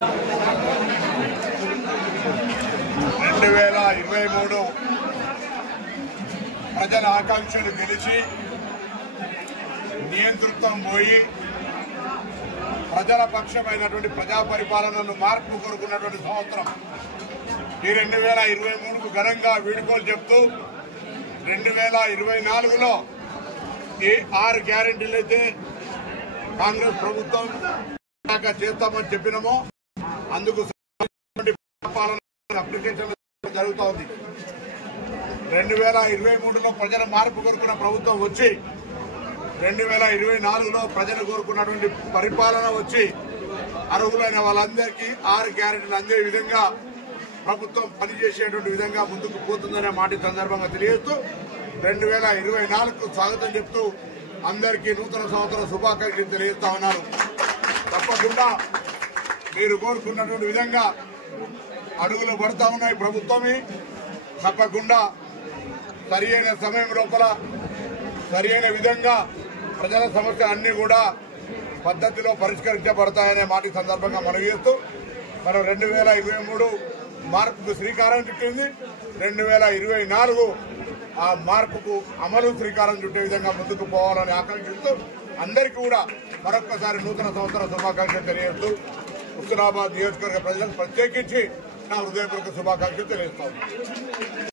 2023 ప్రజల ఆకాంక్షలు గెలిచి నియంతృత్వం పోయి ప్రజల పక్షమైనటువంటి ప్రజా పరిపాలనను మార్పు కోరుకున్నటువంటి సంవత్సరం ఈ 2023కు ఘనంగా వీడ్కోలు చెప్తూ 2024లో ఈ 6 గ్యారెంటీలు అయితే కాంగ్రెస్ ప్రభుత్వం చేస్తామని చెప్పినామో అందుకు అప్లికేషన్ జరుగుతూ ఉంది. 2023లో ప్రజల మార్పు కోరుకున్న ప్రభుత్వం వచ్చి 2024లో ప్రజలు కోరుకున్నటువంటి పరిపాలన వచ్చి అర్హులైన వాళ్ళందరికీ 6 గ్యారెంటీలు అందే విధంగా ప్రభుత్వం పనిచేసేటువంటి విధంగా ముందుకు పోతుందనే మాట సందర్భంగా తెలియజేస్తూ 2024కు స్వాగతం చెప్తూ అందరికీ నూతన సంవత్సర శుభాకాంక్షలు తెలియజేస్తా ఉన్నారు. తప్పకుండా మీరు కోరుకున్నటువంటి విధంగా అడుగులు పడతా ఉన్నాయి ప్రభుత్వమే. తప్పకుండా సరి అయిన సమయం లోపల సరి అయిన విధంగా ప్రజల సమస్యలు అన్ని కూడా పద్ధతిలో పరిష్కరించబడతాయనే మాట సందర్భంగా మనవి చేస్తూ మనం 2023 మార్పుకు శ్రీకారం చుట్టింది. 2024 ఆ మార్పుకు అమలు శ్రీకారం చుట్టే విధంగా ముందుకు పోవాలని ఆకాంక్షిస్తూ అందరికీ కూడా మరొక్కసారి నూతన సంవత్సర శుభాకాంక్షలు తెలియజేస్తూ హుస్నాబాద్ నియోజకవర్గ ప్రజలకు ప్రత్యేకించి నా హృదయపూర్వక శుభాకాంక్షలు తెలియజేస్తాను.